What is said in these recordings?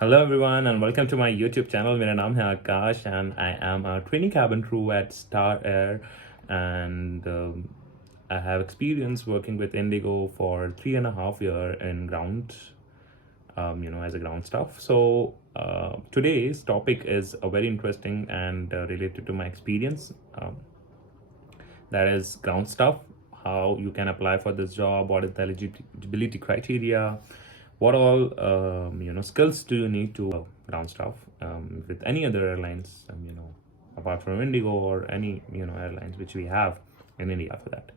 Hello everyone and welcome to my YouTube channel. मेरा नाम है आकाश and I am a training cabin crew at Star Air and I have experience working with Indigo for 3.5 years in ground, as a ground staff. So today's topic is a very interesting and related to my experience. That is ground staff, how you can apply for this job, what is the eligibility criteria, what all skills do you need to ground staff with any other airlines, apart from Indigo or any airlines which we have in India for that.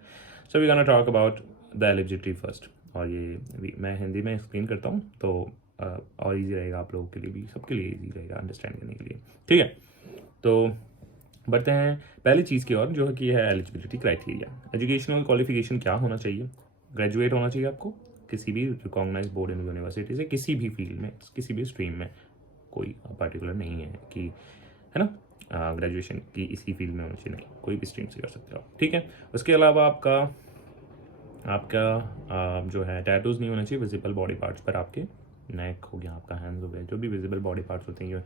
So we're gonna talk about the eligibility first. और ये मैं हिंदी में explain करता हूँ तो और easy रहेगा आप लोगों के लिए भी, सबके लिए इजी रहेगा अंडरस्टैंड करने के लिए, ठीक है। तो बढ़ते हैं पहली चीज़ की ओर, जो है कि है एलिजिबिलिटी क्राइटेरिया। एजुकेशनल क्वालिफिकेशन क्या होना चाहिए? ग्रेजुएट होना चाहिए आपको किसी भी रिकॉग्नाइज बोर्ड एंड यूनिवर्सिटी से, किसी भी फील्ड में, किसी भी स्ट्रीम में, कोई पर्टिकुलर नहीं है कि है ना ग्रेजुएशन की इसी फील्ड में होना चाहिए, नहीं, कोई भी स्ट्रीम से कर सकते हो आप, ठीक है। उसके अलावा आपका जो है टैटूज नहीं होना चाहिए विजिबल बॉडी पार्ट्स पर, आपके नेक हो गया, आपका हैंड्स हो गया, जो भी विजिबल बॉडी पार्ट्स होते हैं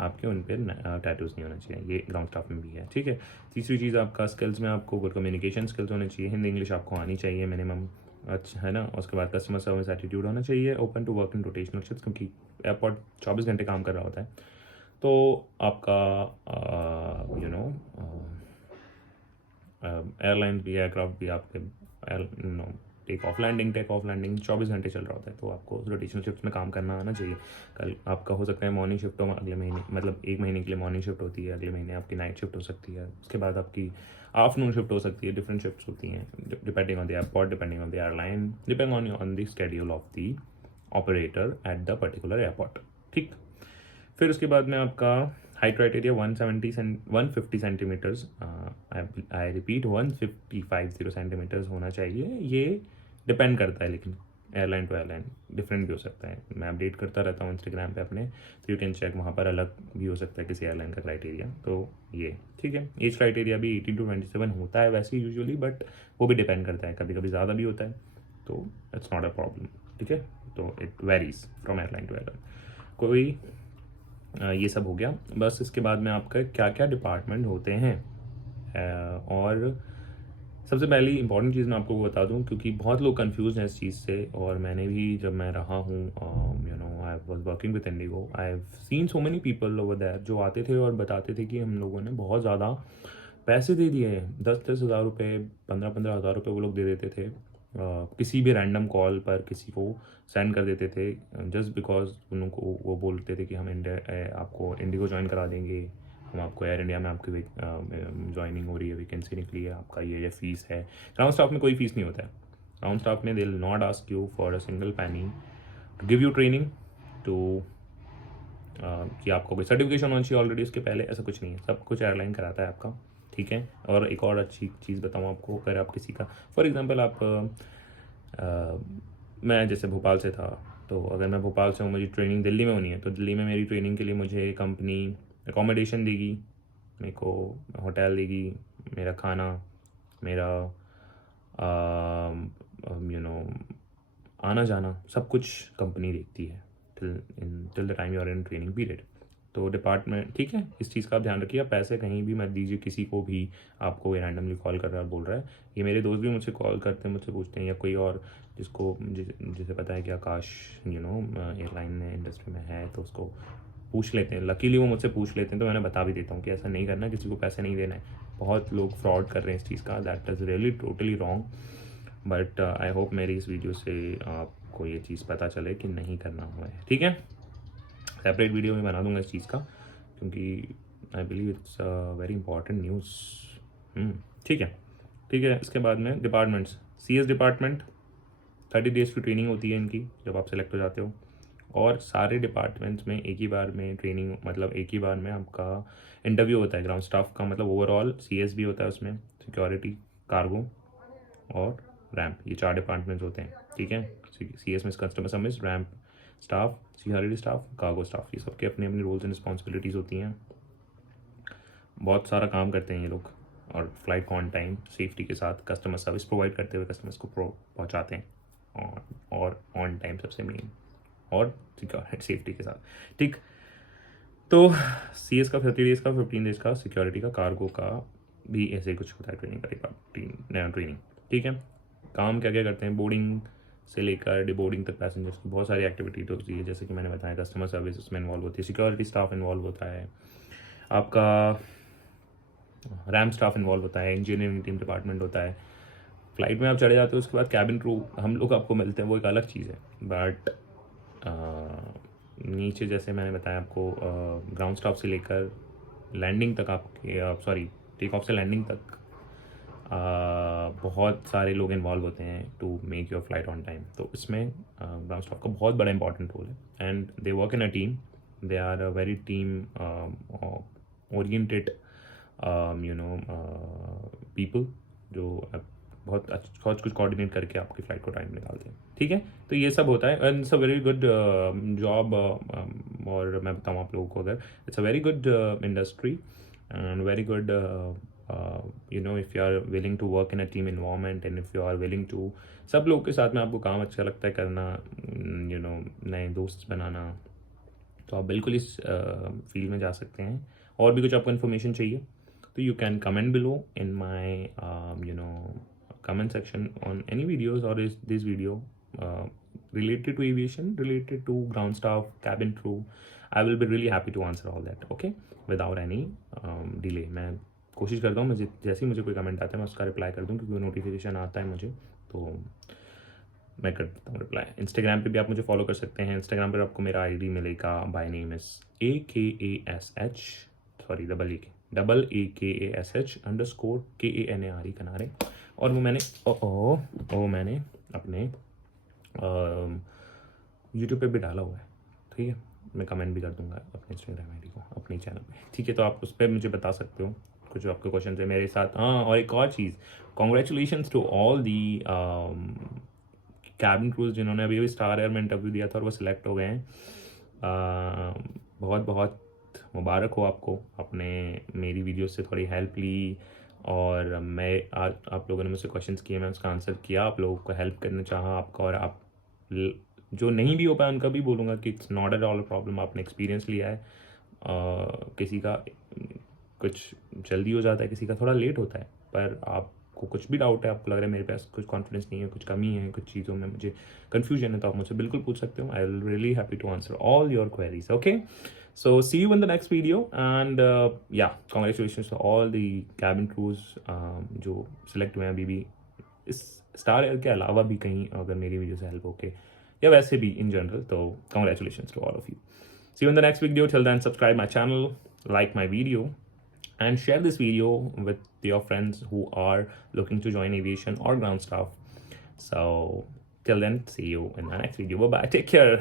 आपके, उन पर टैटूज नहीं होना चाहिए। ये ग्राउंड स्टाफ में भी है, ठीक है। तीसरी चीज़ आपका स्किल्स में आपको गुड कम्युनिकेशन स्किल्स होने चाहिए, हिंदी इंग्लिश आपको आनी चाहिए मिनिमम, अच्छा है ना। उसके बाद कस्टमर सर्विस एटीट्यूड होना चाहिए, open to work in rotational shift, क्योंकि एयरपोर्ट 24 घंटे काम कर रहा होता है। तो आपका एयरलाइन भी, एयरक्राफ्ट भी आपके टेक ऑफ लैंडिंग 24 घंटे चल रहा होता है, तो आपको रोटेशनल शिफ्ट में काम करना आना चाहिए। कल आपका हो सकता है मॉर्निंग शिफ्ट हो, अगले महीने मतलब 1 महीने के लिए मॉर्निंग शिफ्ट होती है, अगले महीने आपकी नाइट शिफ्ट हो सकती है, उसके बाद आपकी आफ्टरनून शिफ्ट हो सकती है। डिफरेंट शिफ्ट्स होती हैं depending on the airport, depending on the airline, depending on the schedule of the operator at the particular airport, ठीक। फिर उसके बाद में आपका height criteria 150 centimetres, I repeat 150 centimetres होना चाहिए। ये डिपेंड करता है, लेकिन एयरलाइन टू एयरलाइन डिफरेंट भी हो सकता है। मैं अपडेट करता रहता हूँ इंस्टाग्राम पे अपने, तो यू कैन चेक, वहाँ पर अलग भी हो सकता है किसी एयरलाइन का क्राइटेरिया। तो ये ठीक है। एज क्राइटेरिया भी 18 to 27 होता है वैसे यूजुअली, बट वो भी डिपेंड करता है, कभी कभी ज़्यादा भी होता है, तो इट्स नॉट अ प्रॉब्लम, ठीक है। तो it varies from airline to airline. कोई ये सब हो गया। बस इसके बाद में आपका क्या क्या डिपार्टमेंट होते हैं, और सबसे पहली इंपॉर्टेंट चीज़ मैं आपको बता दूं, क्योंकि बहुत लोग कंफ्यूज हैं इस चीज़ से, और मैंने भी जब मैं रहा हूँ I was working with IndiGo, I have seen so many people over there जो आते थे और बताते थे कि हम लोगों ने बहुत ज़्यादा पैसे दे दिए हैं, 10-10 हज़ार रुपये, 15-15 हज़ार रुपये वो लोग दे देते थे किसी भी रैंडम कॉल पर किसी को सेंड कर देते थे, जस्ट बिकॉज उनको वो बोलते थे कि हम आपको इंडिगो ज्वाइन करा देंगे, हम आपको एयर इंडिया में आपकी ज्वाइनिंग हो रही है, वैकेंसी निकली है, आपका ये फीस है। ग्राउंड स्टाफ में कोई फीस नहीं होता है। ग्राउंड स्टाफ में they will not ask you for a single penny to give you training to कि आपको कोई सर्टिफिकेशन होना चाहिए ऑलरेडी उसके पहले, ऐसा कुछ नहीं है, सब कुछ एयरलाइन कराता है आपका, ठीक है। और एक और अच्छी चीज़ बताऊँ आपको, अगर आप किसी का फॉर एग्जांपल आप मैं जैसे भोपाल से था, तो अगर मैं भोपाल से हूँ, मुझे ट्रेनिंग दिल्ली में होनी है, तो दिल्ली में मेरी ट्रेनिंग के लिए मुझे कंपनी अकोमोडेशन देगी, मेरे को होटल देगी, मेरा खाना, मेरा आना जाना, सब कुछ कंपनी देखती है till the time you are in training period. तो डिपार्टमेंट, ठीक है, इस चीज़ का आप ध्यान रखिए। आप पैसे कहीं भी मत दीजिए किसी को भी, आपको रैंडमली कॉल कर रहा है बोल रहा है। ये मेरे दोस्त भी मुझसे कॉल करते हैं, मुझसे पूछते हैं, या कोई और जिसे पता है कि आकाश एयरलाइन में इंडस्ट्री में है, तो उसको पूछ लेते हैं। लकीली वो मुझसे पूछ लेते हैं, तो मैंने बता भी देता हूँ कि ऐसा नहीं करना, किसी को पैसे नहीं देना है। बहुत लोग फ्रॉड कर रहे हैं इस चीज़ का, that is really totally wrong. But I hope मेरी इस वीडियो से आपको ये चीज़ पता चले कि नहीं करना हुआ है, ठीक है। सेपरेट वीडियो में बना दूंगा इस चीज़ का, क्योंकि I believe it's very important news, ठीक है। ठीक है, इसके बाद में डिपार्टमेंट्स, CS डिपार्टमेंट 30 डेज़ की ट्रेनिंग होती है इनकी जब आप सेलेक्ट हो जाते हो, और सारे डिपार्टमेंट्स में एक ही बार में ट्रेनिंग, मतलब एक ही बार में आपका इंटरव्यू होता है ग्राउंड स्टाफ का, मतलब ओवरऑल CS भी होता है उसमें, सिक्योरिटी, कार्गो और रैम्प, ये 4 डिपार्टमेंट्स होते हैं, ठीक है। CS में customer service, ramp staff, security staff, cargo staff, ये सबके अपने अपनी रोल्स एंड रिस्पॉन्सिबिलिटीज़ होती हैं। बहुत सारा काम करते हैं ये लोग, और फ्लाइट को ऑन टाइम सेफ्टी के साथ कस्टमर सर्विस प्रोवाइड करते हुए कस्टमर्स को पहुंचाते हैं, और ऑन टाइम सबसे मेन, और सिक्योरिटी सेफ्टी के साथ, ठीक। तो CS का 30 डेज़ का, 15 डेज़ का, सिक्योरिटी का, कार्गो का भी ऐसे कुछ होता है ट्रेनिंग का ट्रेनिंग, ठीक है। काम क्या क्या करते हैं, बोर्डिंग से लेकर डिबोर्डिंग तक पैसेंजर्स की बहुत सारी एक्टिविटी होती है, जैसे कि मैंने बताया कस्टमर सर्विस उसमें इन्वॉल्व होती है, सिक्योरिटी स्टाफ इन्वॉल्व होता है, आपका रैम स्टाफ इन्वॉल्व होता है, इंजीनियरिंग टीम डिपार्टमेंट होता है। फ्लाइट में आप चढ़े जाते हो उसके बाद कैबिन क्रू हम लोग आपको मिलते हैं, वो एक अलग चीज़ है। बट नीचे जैसे मैंने बताया आपको ग्राउंड स्टाफ से लेकर लैंडिंग तक आपके सॉरी टेक ऑफ से लैंडिंग तक बहुत सारे लोग इन्वॉल्व होते हैं to make your flight on time. तो इसमें ग्राउंड स्टाफ का बहुत बड़ा इंपॉर्टेंट रोल है and they work in a team, they are a very team oriented people जो बहुत कुछ कोऑर्डिनेट करके आपकी फ़्लाइट को टाइम निकालते हैं, ठीक है। तो ये सब होता है and it's a very good job. और मैं बताऊँ आप लोगों को, अगर it's a very good industry and very good if you are willing to work in a team environment and if you are willing to, सब लोग के साथ में आपको काम अच्छा लगता है करना, नए दोस्त बनाना, तो आप बिल्कुल इस फील्ड में जा सकते हैं। और भी कुछ आपको इन्फॉर्मेशन चाहिए तो you can comment below in my comment section on any videos or is this video related to aviation, related to ground staff, cabin crew. I will be really happy to answer all that, okay, without any delay. मैं कोशिश करता हूँ मुझे जैसे ही मुझे कोई comment आता है मैं उसका रिप्लाई कर दूँ, क्योंकि नोटिफिकेशन आता है मुझे तो मैं कर देता हूँ रिप्लाई। इंस्टाग्राम पे भी आप मुझे फॉलो कर सकते हैं। इंस्टाग्राम पर आपको मेरा आईडी मिलेगा, by name is AKASH sorry AKASH _KANARE कनारे। और वो मैंने अपने यूट्यूब पे भी डाला हुआ है, ठीक है। मैं कमेंट भी कर दूंगा अपने इंस्टाग्राम आईडी को अपने चैनल पे, ठीक है। तो आप उस पर मुझे बता सकते हो कुछ आपके क्वेश्चन है मेरे साथ। हाँ, और एक और चीज़, congratulations to all the cabin crews जिन्होंने अभी स्टार एयर में इंटरव्यू दिया था और वो सिलेक्ट हो गए हैं। बहुत बहुत मुबारक हो आपको, आपने मेरी वीडियो से थोड़ी हेल्प ली और मैं आज आप लोगों ने मुझसे क्वेश्चंस किए, मैं उसका आंसर किया, आप लोगों को हेल्प करना चाहा आपका। और आप जो नहीं भी हो पाया उनका भी बोलूँगा कि it's not at all problem, आपने एक्सपीरियंस लिया है। किसी का कुछ जल्दी हो जाता है, किसी का थोड़ा लेट होता है, पर आपको कुछ भी डाउट है, आपको लग रहा है मेरे पास कुछ कॉन्फिडेंस नहीं है, कुछ कमी है, कुछ चीज़ों में मुझे कन्फ्यूजन है, तो आप मुझसे बिल्कुल पूछ सकते हो। I will really happy to answer all your queries, okay. So see you in the next video and yeah, congratulations to all the cabin crews जो select हुए हैं अभी भी इस स्टार एयर के अलावा भी कहीं अगर मेरी वीडियो से हेल्प होके या वैसे भी इन जनरल, तो congratulations to all of you. See you in the next video. Till then, subscribe my channel, like my video and share this video with your friends who are looking to join aviation or ground staff. So till then, see you in the next video. Bye bye, take care.